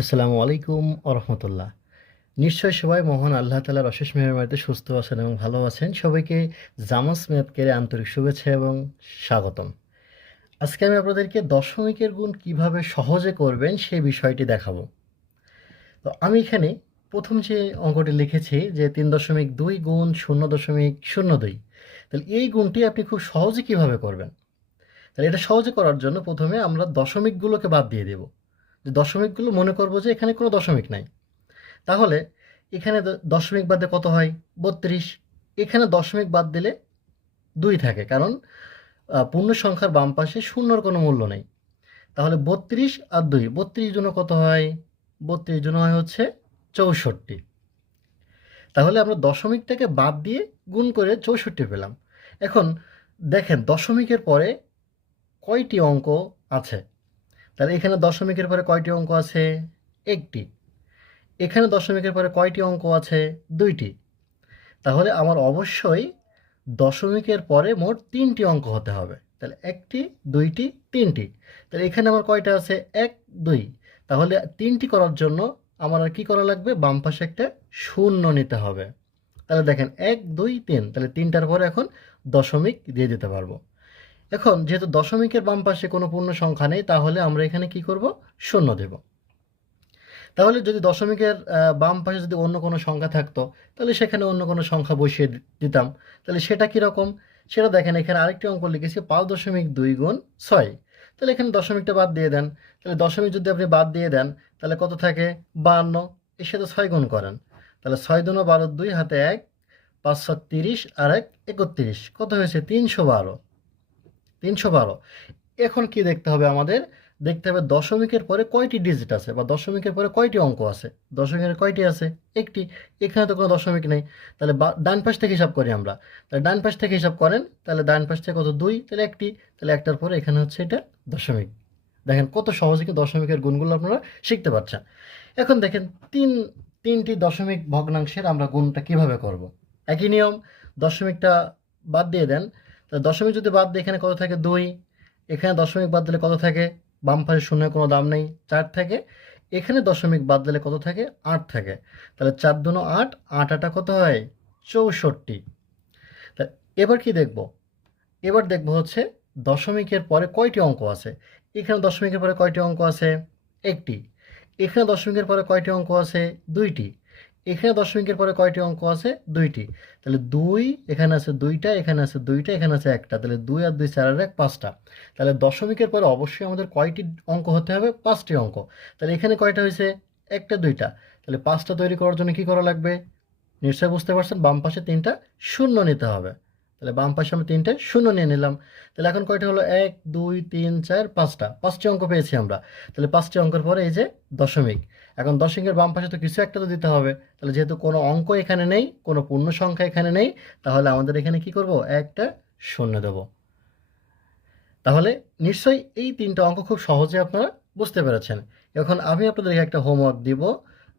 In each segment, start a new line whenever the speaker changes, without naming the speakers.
আসসালামু আলাইকুম আরহামতুল্লাহ নিশ্চয় সবাই মহান আল্লাহ তালার অশেষ মেহরবানিতে সুস্থ আছেন এবং ভালো আছেন। সবাইকে জামাস মেয়াদকের আন্তরিক শুভেচ্ছা এবং স্বাগতম। আজকে আমি আপনাদেরকে দশমিকের গুণ কীভাবে সহজে করবেন সেই বিষয়টি দেখাবো। তো আমি এখানে প্রথম যে অঙ্কটি লিখেছি যে তিন দশমিক দুই গুণ শূন্য দশমিক শূন্য দুই, তাহলে এই গুণটি আপনি খুব সহজে কীভাবে করবেন? তাহলে এটা সহজে করার জন্য প্রথমে আমরা দশমিকগুলোকে বাদ দিয়ে দেব। যে দশমিকগুলো মনে করব যে এখানে কোনো দশমিক নাই। তাহলে এখানে দশমিক বাদে কত হয়? বত্রিশ। এখানে দশমিক বাদ দিলে দুই থাকে, কারণ পূর্ণ সংখ্যার বাম পাশে শূন্যর কোনো মূল্য নেই। তাহলে বত্রিশ আর দুই, বত্রিশ জন্য কত হয়? বত্রিশ জন্য হয় হচ্ছে চৌষট্টি। তাহলে আমরা দশমিকটাকে বাদ দিয়ে গুণ করে চৌষট্টি পেলাম। এখন দেখেন দশমিকের পরে কয়টি অঙ্ক আছে? তাহলে এখানে দশমিকের পরে কয়টি অঙ্ক আছে? একটি। এখানে দশমিকের পরে কয়টি অঙ্ক আছে? দুইটি। তাহলে আমার অবশ্যই দশমিকের পরে মোট তিনটি অঙ্ক হতে হবে। তাহলে একটি, দুইটি, তিনটি। তাহলে এখানে আমার কয়টা আছে? এক, দুই। তাহলে তিনটি করার জন্য আমার আর কী করা লাগবে? বাম পাশে একটা শূন্য নিতে হবে। তাহলে দেখেন, এক, দুই, তিন। তাহলে তিনটার পরে এখন দশমিক দিয়ে দিতে পারব। এখন যেহেতু দশমিকের বাম পাশে কোনো পূর্ণ সংখ্যা নেই, তাহলে আমরা এখানে কি করব? শূন্য দেব। তাহলে যদি দশমিকের বাম পাশে যদি অন্য কোনো সংখ্যা থাকতো, তাহলে সেখানে অন্য কোনো সংখ্যা বসিয়ে দিতাম। তাহলে সেটা কীরকম সেটা দেখেন, এখানে আরেকটি অঙ্ক লিখেছি, পাঁচ দশমিক দুই গুণ ছয়। তাহলে এখানে দশমিকটা বাদ দিয়ে দেন। তাহলে দশমিক যদি আপনি বাদ দিয়ে দেন, তাহলে কত থাকে? বাহান্ন। এর সাথে ছয় গুণ করেন। তাহলে ছয় দুনো বারো দুই হাতে এক, পাঁচশো তিরিশ আর এক একত্রিশ। কত হয়েছে? তিনশো বারো। তিনশো বারো। এখন কি দেখতে হবে আমাদের? দেখতে হবে দশমিকের পরে কয়টি ডিজিট আছে বা দশমিকের পরে কয়টি অঙ্ক আছে? দশমিকের কয়টি আছে? একটি। এখানে তো কোনো দশমিক নেই। তাহলে ডান পাশ থেকে হিসাব করি আমরা। তাহলে ডান পাশ থেকে হিসাব করেন। তাহলে ডান পাশ থেকে কত? দুই। তাহলে একটি। তাহলে একটার পরে এখানে হচ্ছে এটা দশমিক। দেখেন কত সহজে কি দশমিকের গুণগুলো আপনারা শিখতে পারছেন। এখন দেখেন তিন, তিনটি দশমিক ভগ্নাংশের আমরা গুণটা কীভাবে করব? একই নিয়ম। দশমিকটা বাদ দিয়ে দেন। তাহলে দশমিক যদি বাদ দিই এখানে কত থাকে দুই? এখানে দশমিক বাদ দিলে কত থাকে? বাম পাশে শূন্যের কোনো দাম নেই, চার থাকে। এখানে দশমিক বাদ দিলে কত থাকে? আট থাকে। তাহলে চার দুনো আট আট আটা কত হয়? চৌষট্টি। তা এবার কি দেখব? এবার দেখব হচ্ছে দশমিকের পরে কয়টি অঙ্ক আছে? এখানে দশমিকের পরে কয়টি অঙ্ক আছে? একটি। এখানে দশমিকের পরে কয়টি অঙ্ক আছে? দুইটি। এখানে দশমিকের পরে কয়টি অঙ্ক আছে? দুইটি। তাহলে দুই, এখানে আছে দুইটা, এখানে আছে দুইটা, এখানে আছে একটা। তাহলে দুই আর দুই চার আর এক পাঁচটা। তাহলে দশমিকের পরে অবশ্যই আমাদের কয়টি অঙ্ক হতে হবে? পাঁচটি অঙ্ক। তাহলে এখানে কয়টা হয়েছে? একটা, দুইটা। তাহলে পাঁচটা তৈরি করার জন্য কি করা লাগবে? নিশ্চয়ই বুঝতে পারছেন? বাম পাশে তিনটা শূন্য নিতে হবে। তাহলে বাম পাশে আমরা তিনটে শূন্য নিয়ে নিলাম। তাহলে এখন কয়টা হলো? এক, দুই, তিন, চার, পাঁচটা। পাঁচটি অঙ্ক পেয়েছি আমরা। তাহলে পাঁচটি অঙ্কের পরে এই যে দশমিক। এখন দশমিকের বাম পাশে তো কিছু একটা তো দিতে হবে। তাহলে যেহেতু কোনো অঙ্ক এখানে নেই, কোনো পূর্ণ সংখ্যা এখানে নেই, তাহলে আমাদের এখানে কি করব? একটা শূন্য দেব। তাহলে নিশ্চয়ই এই তিনটা অঙ্ক খুব সহজে আপনারা বুঝতে পেরেছেন। এখন আমি আপনাদেরকে একটা হোমওয়ার্ক দিব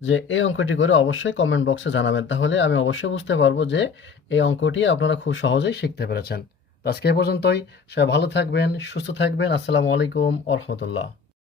যে এই অঙ্কটি করে অবশ্যই কমেন্ট বক্সে জানাবেন। তাহলে আমি অবশ্যই বুঝতে পারব যে এই অঙ্কটি আপনারা খুব সহজেই শিখতে পেরেছেন। আজকে এ পর্যন্তই। সবাই ভালো থাকবেন, সুস্থ থাকবেন। আসসালামু আলাইকুম আ রহমতুল্লাহ।